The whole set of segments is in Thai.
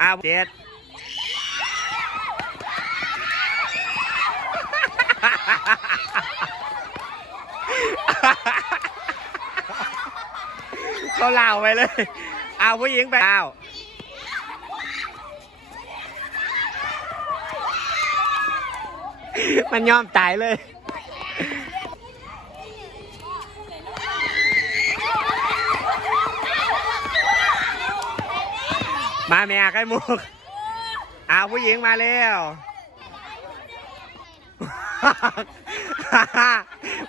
อาเจ็ดเขาเล่าไปเลย เอาผู้หญิงไปเอามันยอมตายเลย มาแม่ไก่มุกเอาผู้หญิงมาเร็ว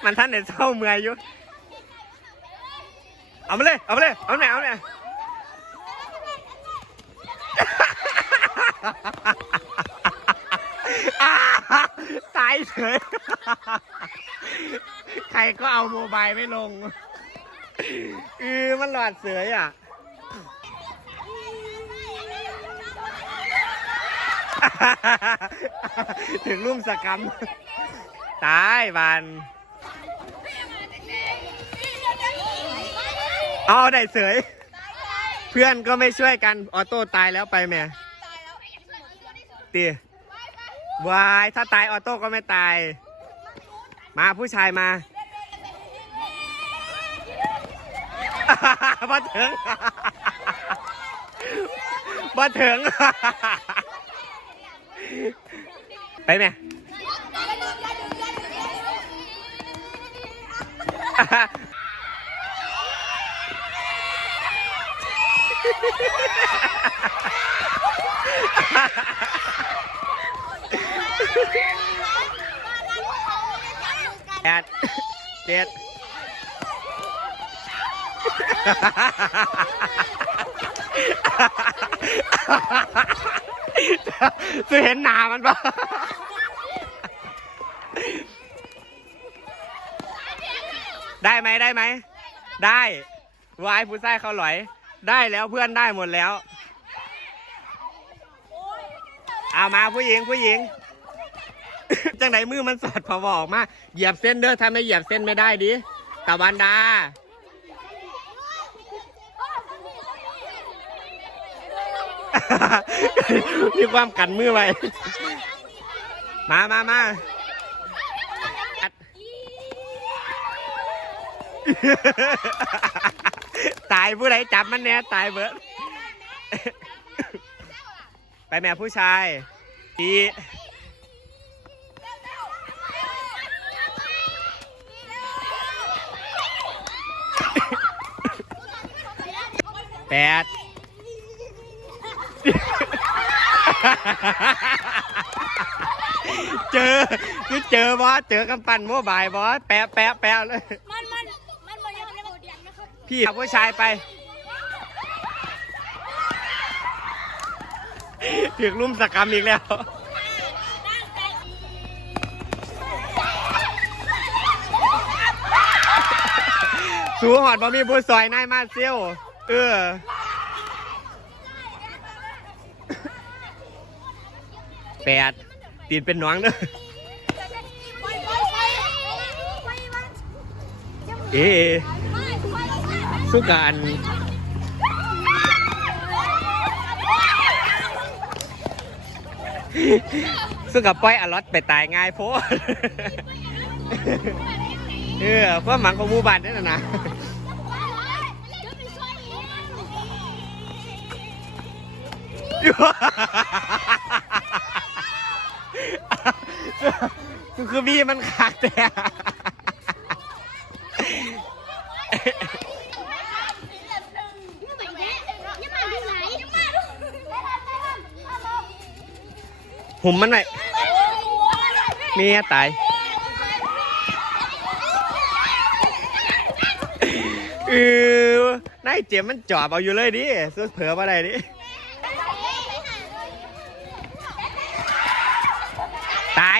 มันท่านเด็ดเศร้าเมื่อยอยู่ เอามาเลย เอามาเลย เอาไหนเอาไหนอ่าตายเฉย ใครก็เอาโมบายไม่ลงเออมันหลอดเสือยอะ ถึงลุ่มสกรรม ตายบาน เอาได้เสย เพื่อนก็ไม่ช่วยกัน ออโต้ตายแล้วไปแม่ตีวายถ้าตายออโต้ก็ไม่ตาย มาผู้ชายมามาถึงมาถึง มาถึงไปแม่แปดเจ็ด จะเห็นหนามันปะได้ไหมได้ไหม ได้วายผู้ชายเขาหลอย ได้แล้วเพื่อนได้หมดแล้ว เอามาผู้หญิงผู้หญิง จังไหนมือมันสอดผวออกมา เหยียบเส้นเด้อถ้าไม่เหยียบเส้นไม่ได้ดิตะวันดา มีความกันมือไว้มามามาตายผู้ใดจับมันแน่ตายเบิดไปแม่ผู้ชายอีแปด เจอคือเจอบอสเจอกำปั้นโมบายบอสแปะแปะแปะเลย มันมันมันบริยังเรียกว่าเดียนนะครับพี่เอาผู้ชายไปถึงลุ่มสกรรมอีกแล้ว สูหอดบ่มีผู้ซอยนายมาเซียวเออ แปดตีนเป็นหน้องเด้อเอ๊ะสุการสุกับปล่อยอลอตไปตายง่ายโพดเออเพื่อหมังของหมู่บ้านนี่นะนะคือ คือบีมันขาดแต่หุ่มมันไว้เมียตายเออนายเจมมันจอบเอาอยู่เลยดิสุดเผื่อมาได้ดิ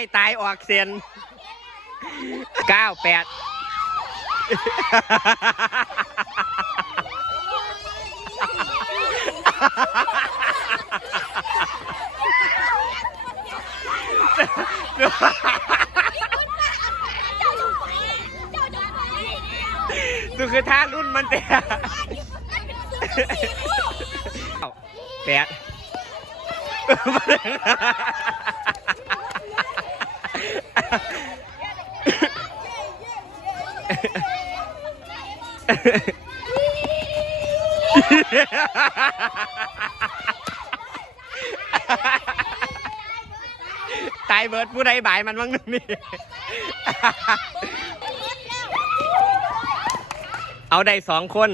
ตายตายออกเซียนเก้าแปดดูคือท่ารุ่นมันแต่แปด ตายเบิร์ดผู้ใดบ่ายมันบ้างนึงนี่ เอาได้สองคน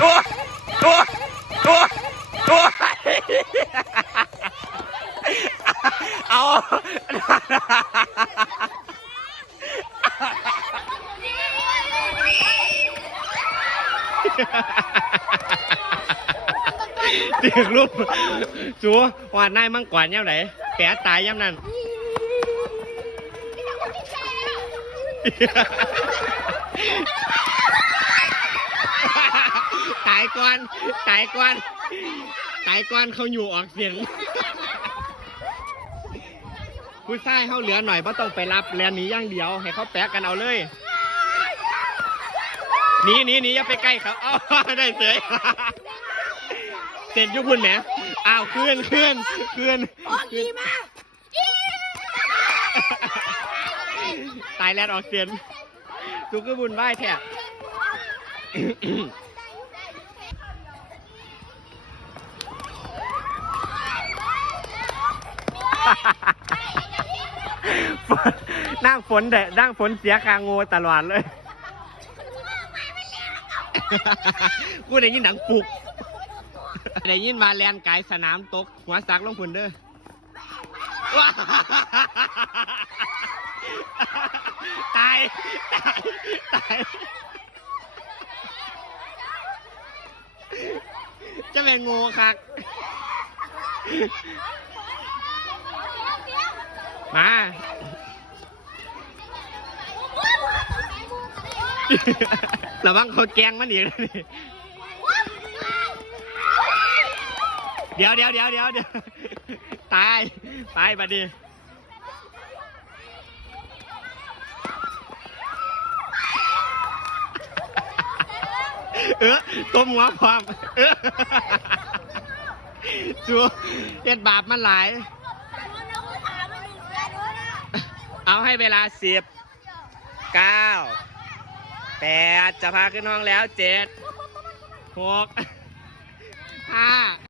ตัวตัวตัวตัว เอา เตียกรูปสัวหวานนายมังกรย่ำไหนแปะตายย่ำนั่นตายก่อน ตายก่อน ตายก่อนเขาอยู่ออกเสียง ผู้ชายเขาเหลือหน่อยเพราะต้องไปรับแลนหนี้อย่างเดียว ให้เขาแปะกันเอาเลยหนีหนีหนีอย่าไปใกล้เขาเอาได้เสยเสร็จยุคุณแหมอ้าวเคลื่อนเคลื่อนเคลื่อนเคลื่อนตายแล้วออกเสียงทุกข์ก็บุญไหว้แท้ นั่งฝนแต่นั่งฝนเสียคางง่ตลอดเลย กูได้ยินหนังปุกได้ยินมาแลนกายสนามตก หัวสักลงพุ่นเด้อว้าตาย ตาย ตาย จะเป็นงูคัก มา ระวังเขาแกงมันอีกนะนี่เดี๋ยวเดี๋ยวเดี๋ยวเดี๋ยวเดี๋ยวตายตายบัดนี้เออต้มหัวความเออชัวเฮ็ดบาปมันหลาย เอาให้เวลาสิบเก้า แปดจะพาขึ้นห้องแล้วเจ็ดหกห้า